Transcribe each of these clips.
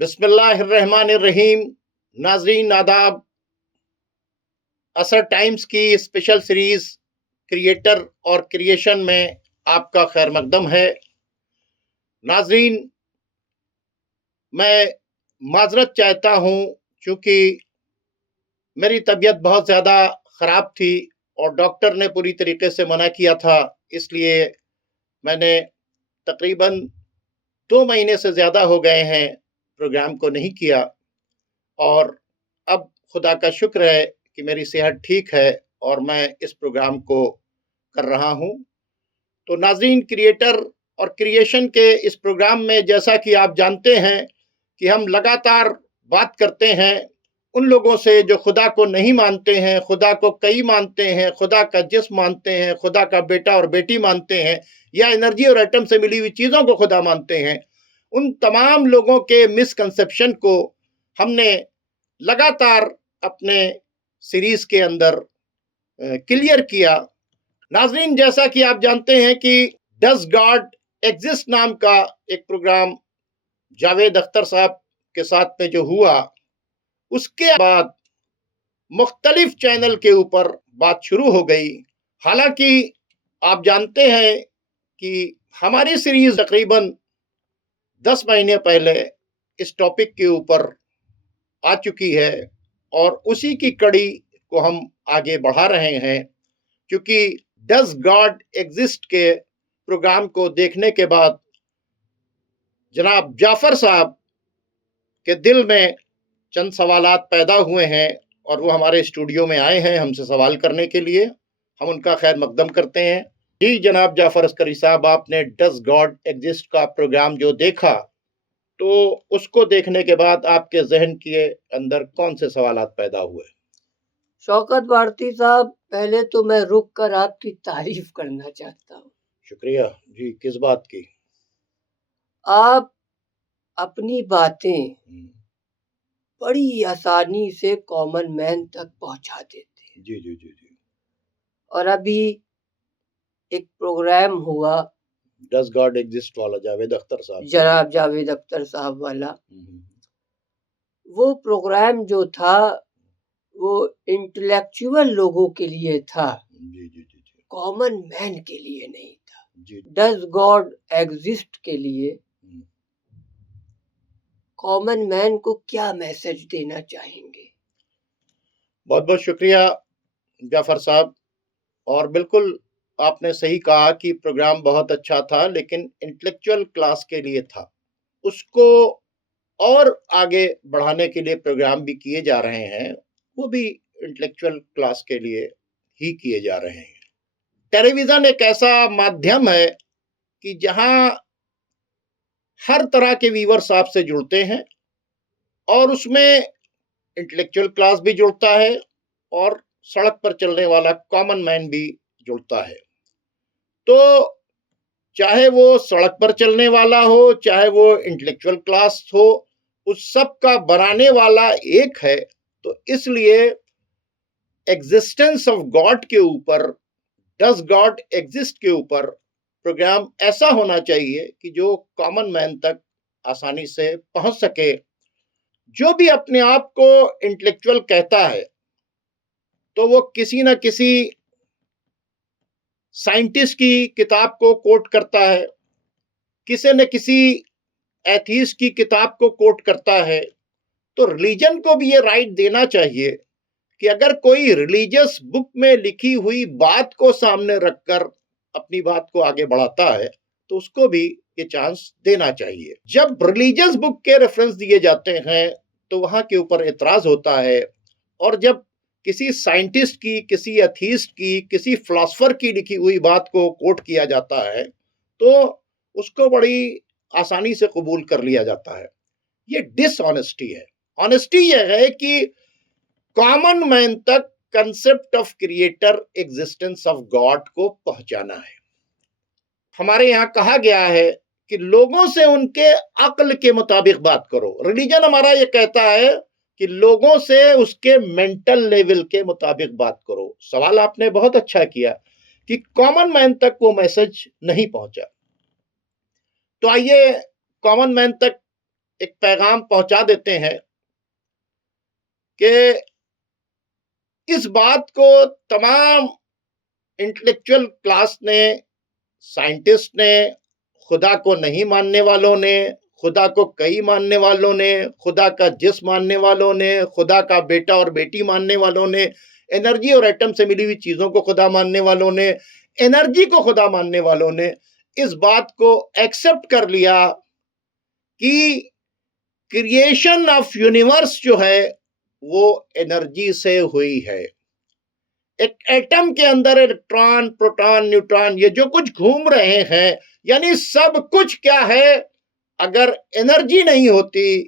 बिस्मिल्लाहिर्रहमानिर्रहीम। नाजरीन आदाब। असर टाइम्स की स्पेशल सीरीज क्रिएटर और क्रिएशन में आपका खैर मकदम है। नाजरीन, मैं माजरत चाहता हूँ क्योंकि मेरी तबीयत बहुत ज़्यादा ख़राब थी और डॉक्टर ने पूरी तरीके से मना किया था। इसलिए मैंने तकरीबन 2 महीने से ज़्यादा हो गए हैं प्रोग्राम को नहीं किया, और अब खुदा का शुक्र है कि मेरी सेहत ठीक है और मैं इस प्रोग्राम को कर रहा हूं। तो नाज़रीन, क्रिएटर और क्रिएशन के इस प्रोग्राम में जैसा कि आप जानते हैं कि हम लगातार बात करते हैं उन लोगों से जो खुदा को नहीं मानते हैं, खुदा को कई मानते हैं, खुदा का जिस्म मानते हैं, खुदा का बेटा और बेटी मानते हैं, या एनर्जी और एटम से मिली हुई चीज़ों को खुदा मानते हैं। उन तमाम लोगों के मिसकंसेप्शन को हमने लगातार अपने सीरीज के अंदर क्लियर किया। नाजरीन, जैसा कि आप जानते हैं कि डज गॉड एग्जिस्ट नाम का एक प्रोग्राम जावेद अख्तर साहब के साथ में जो हुआ, उसके बाद मुख्तलिफ चैनल के ऊपर बात शुरू हो गई। हालांकि आप जानते हैं कि हमारी सीरीज तकरीबन 10 महीने पहले इस टॉपिक के ऊपर आ चुकी है और उसी की कड़ी को हम आगे बढ़ा रहे हैं, क्योंकि डज गॉड एग्जिस्ट के प्रोग्राम को देखने के बाद जनाब जाफर साहब के दिल में चंद सवालात पैदा हुए हैं और वो हमारे स्टूडियो में आए हैं हमसे सवाल करने के लिए। हम उनका खैर मकदम करते हैं। जी जनाब जाफर अस्करी साहब, आपने डज गॉड एग्जिस्ट का प्रोग्राम जो देखा, तो उसको देखने के बाद आपके जहन के अंदर कौन से सवालात पैदा हुए? शौकत भारती साहब, पहले तो मैं रुक कर आपकी तारीफ करना चाहता हूँ। शुक्रिया जी। किस बात की? आप अपनी बातें बड़ी आसानी से कॉमन मैन तक पहुंचा देते हैं। जी जी जी जी। और अभी एक प्रोग्राम हुआ डज गॉड एग्जिस्ट वाला, जावेद अख्तर साहब, जनाब जावेद अख्तर साहब वाला, वो प्रोग्राम जो था वो इंटेलेक्चुअल लोगों के लिए था, जी जी जी जी। कॉमन मैन के लिए नहीं था। जी। डज गॉड एग्जिस्ट के लिए कॉमन मैन को क्या मैसेज देना चाहेंगे? बहुत बहुत शुक्रिया जाफर साहब। और बिल्कुल आपने सही कहा कि प्रोग्राम बहुत अच्छा था, लेकिन इंटेलेक्चुअल क्लास के लिए था। उसको और आगे बढ़ाने के लिए प्रोग्राम भी किए जा रहे हैं, वो भी इंटेलेक्चुअल क्लास के लिए ही किए जा रहे हैं। टेलीविजन एक ऐसा माध्यम है कि जहां हर तरह के व्यूअर्स आपसे जुड़ते हैं और उसमें इंटेलेक्चुअल क्लास भी जुड़ता है और सड़क पर चलने वाला कॉमन मैन भी जुड़ता है। तो चाहे वो सड़क पर चलने वाला हो, चाहे वो इंटेलेक्चुअल क्लास हो, उस सब का बनाने वाला एक है। तो इसलिए एग्जिस्टेंस ऑफ गॉड के ऊपर, डज गॉड एग्जिस्ट के ऊपर प्रोग्राम ऐसा होना चाहिए कि जो कॉमन मैन तक आसानी से पहुंच सके। जो भी अपने आप को इंटेलेक्चुअल कहता है तो वो किसी न किसी साइंटिस्ट की किताब को कोट करता है, किसी न किसी एथीस्ट की किताब को कोट करता है। तो रिलीजन को भी ये राइट देना चाहिए कि अगर कोई रिलीजियस बुक में लिखी हुई बात को सामने रखकर अपनी बात को आगे बढ़ाता है तो उसको भी ये चांस देना चाहिए। जब रिलीजियस बुक के रेफरेंस दिए जाते हैं तो वहां के ऊपर एतराज होता है, और जब किसी साइंटिस्ट की, किसी एथीस्ट की, किसी फिलोसोफर की लिखी हुई बात को कोट किया जाता है तो उसको बड़ी आसानी से कबूल कर लिया जाता है। ये डिसऑनेस्टी है। ऑनेस्टी यह है कि कॉमन मैन तक concept of creator, existence of God को पहुंचाना है। हमारे यहाँ कहा गया है कि लोगों से उनके अक्ल के मुताबिक बात करो। रिलीजन हमारा ये कहता है कि लोगों से उसके मेंटल लेवल के मुताबिक बात करो। सवाल आपने बहुत अच्छा किया कि कॉमन मैन तक वो मैसेज नहीं पहुंचा। तो आइए कॉमन मैन तक एक पैगाम पहुंचा देते हैं कि इस बात को तमाम इंटेलेक्चुअल क्लास ने, साइंटिस्ट ने, खुदा को नहीं मानने वालों ने, खुदा को कई मानने वालों ने, खुदा का जिस्म मानने वालों ने, खुदा का बेटा और बेटी मानने वालों ने, एनर्जी और एटम से मिली हुई चीजों को खुदा मानने वालों ने, एनर्जी को खुदा मानने वालों ने इस बात को एक्सेप्ट कर लिया कि क्रिएशन ऑफ यूनिवर्स जो है वो एनर्जी से हुई है। एक एटम के अंदर इलेक्ट्रॉन, प्रोटॉन, न्यूट्रॉन, ये जो कुछ घूम रहे हैं, यानी सब कुछ क्या है, अगर एनर्जी नहीं होती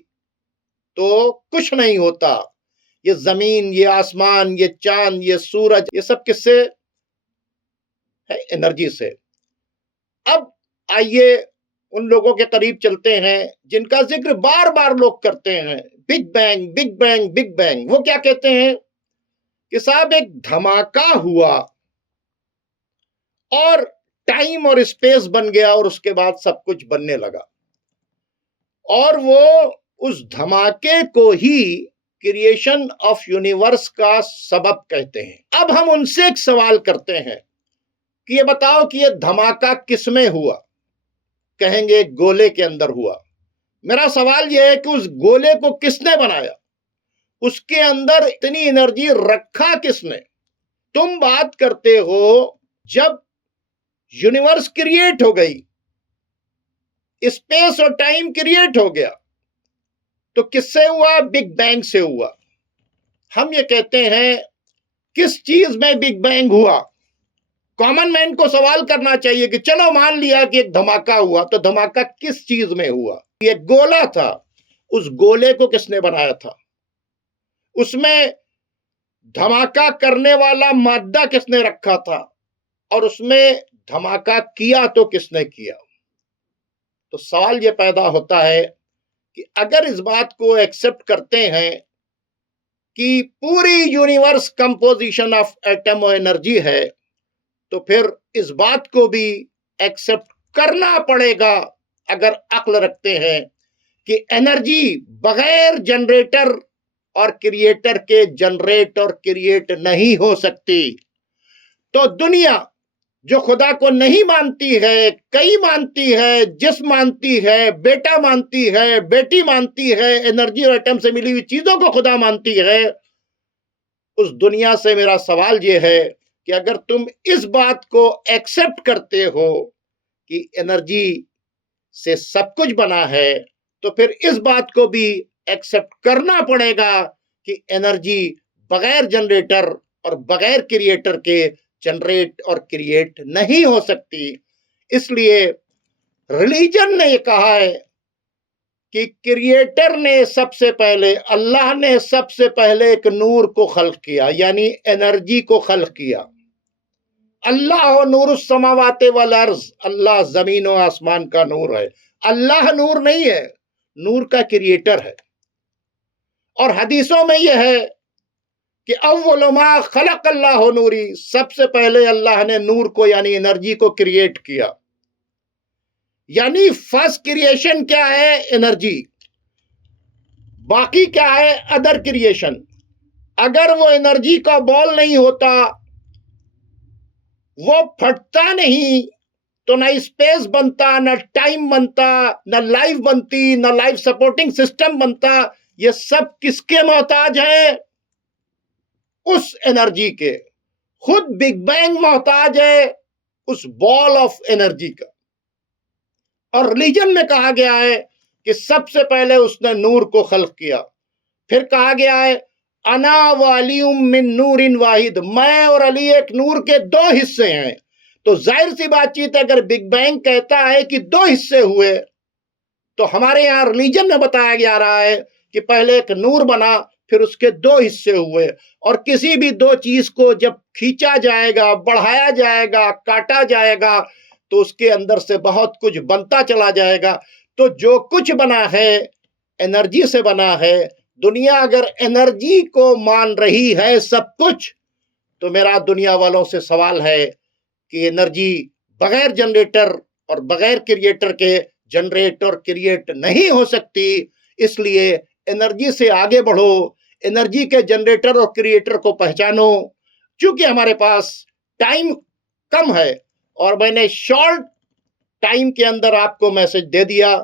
तो कुछ नहीं होता। ये जमीन, ये आसमान, ये चांद, ये सूरज, ये सब किससे है? एनर्जी से। अब आइए उन लोगों के करीब चलते हैं जिनका जिक्र बार बार लोग करते हैं, big bang, big bang, big bang. वो क्या कहते हैं कि साहब एक धमाका हुआ और टाइम और स्पेस बन गया और उसके बाद सब कुछ बनने लगा, और वो उस धमाके को ही क्रिएशन ऑफ यूनिवर्स का सबब कहते हैं। अब हम उनसे एक सवाल करते हैं कि ये बताओ कि ये धमाका किसमें हुआ? कहेंगे गोले के अंदर हुआ। मेरा सवाल यह है कि उस गोले को किसने बनाया? उसके अंदर इतनी एनर्जी रखा किसने? तुम बात करते हो जब यूनिवर्स क्रिएट हो गई, स्पेस और टाइम क्रिएट हो गया, तो किससे हुआ? बिग बैंग से हुआ। हम ये कहते हैं किस चीज में बिग बैंग हुआ? कॉमन मैन को सवाल करना चाहिए कि चलो मान लिया कि एक धमाका हुआ, तो धमाका किस चीज में हुआ? ये गोला था, उस गोले को किसने बनाया था? उसमें धमाका करने वाला मादा किसने रखा था? और उसमें धमाका किया तो किसने किया? तो सवाल यह पैदा होता है कि अगर इस बात को एक्सेप्ट करते हैं कि पूरी यूनिवर्स कंपोजिशन ऑफ एटम और एनर्जी है, तो फिर इस बात को भी एक्सेप्ट करना पड़ेगा, अगर अक्ल रखते हैं, कि एनर्जी बगैर जनरेटर और क्रिएटर के जनरेट और क्रिएट नहीं हो सकती। तो दुनिया जो खुदा को नहीं मानती है, कई मानती है, जिस्म मानती है, बेटा मानती है, बेटी मानती है, एनर्जी और एटम से मिली हुई चीजों को खुदा मानती है, उस दुनिया से मेरा सवाल यह है कि अगर तुम इस बात को एक्सेप्ट करते हो कि एनर्जी से सब कुछ बना है, तो फिर इस बात को भी एक्सेप्ट करना पड़ेगा कि एनर्जी बगैर जनरेटर और बगैर क्रिएटर के जनरेट और क्रिएट नहीं हो सकती। इसलिए रिलीजन ने ये कहा है कि क्रिएटर ने सबसे पहले, अल्लाह ने सबसे पहले एक नूर को खल्क किया, यानी एनर्जी को खल्क किया। अल्लाह नूरुस समावाते वल अर्ज़, अल्लाह जमीन और आसमान का नूर है। अल्लाह नूर नहीं है, नूर का क्रिएटर है। और हदीसों में यह है कि अव्वल मा खलक अल्लाह नूरी, सबसे पहले अल्लाह ने नूर को यानी एनर्जी को क्रिएट किया। यानी फर्स्ट क्रिएशन क्या है? एनर्जी। बाकी क्या है? Other creation. अगर वो एनर्जी का बॉल नहीं होता, वो फटता नहीं, तो ना स्पेस बनता, ना टाइम बनता, ना लाइफ बनती, ना लाइफ सपोर्टिंग सिस्टम बनता। ये सब किसके मोहताज है? उस एनर्जी के। खुद बिग बैंग मोहताज है उस बॉल ऑफ एनर्जी का। और रिलीजन में कहा गया है कि सबसे पहले उसने नूर को खल्क किया। फिर कहा गया है अना वालियुम मिन नूरिन वाहिद, मैं और अली एक नूर के दो हिस्से हैं। तो जाहिर सी बातचीत है, अगर बिग बैंग कहता है कि दो हिस्से हुए, तो हमारे यहां रिलीजन में बताया जा रहा है कि पहले एक नूर बना, फिर उसके दो हिस्से हुए। और किसी भी दो चीज को जब खींचा जाएगा, बढ़ाया जाएगा, काटा जाएगा, तो उसके अंदर से बहुत कुछ बनता चला जाएगा। तो जो कुछ बना है एनर्जी से बना है। दुनिया अगर एनर्जी को मान रही है सब कुछ, तो मेरा दुनिया वालों से सवाल है कि एनर्जी बगैर जनरेटर और बगैर क्रिएटर के जनरेट और क्रिएट नहीं हो सकती। इसलिए एनर्जी से आगे बढ़ो, एनर्जी के जनरेटर और क्रिएटर को पहचानो। क्योंकि हमारे पास टाइम कम है और मैंने शॉर्ट टाइम के अंदर आपको मैसेज दे दिया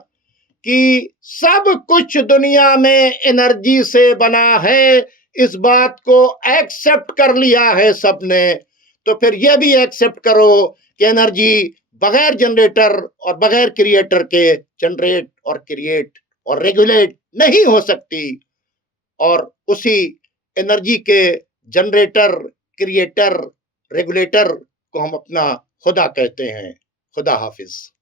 कि सब कुछ दुनिया में एनर्जी से बना है, इस बात को एक्सेप्ट कर लिया है सबने। तो फिर यह भी एक्सेप्ट करो कि एनर्जी बगैर जनरेटर और बगैर क्रिएटर के जनरेट और क्रिएट और रेगुलेट नहीं हो सकती। और उसी एनर्जी के जनरेटर, क्रिएटर, रेगुलेटर को हम अपना खुदा कहते हैं। खुदा हाफिज।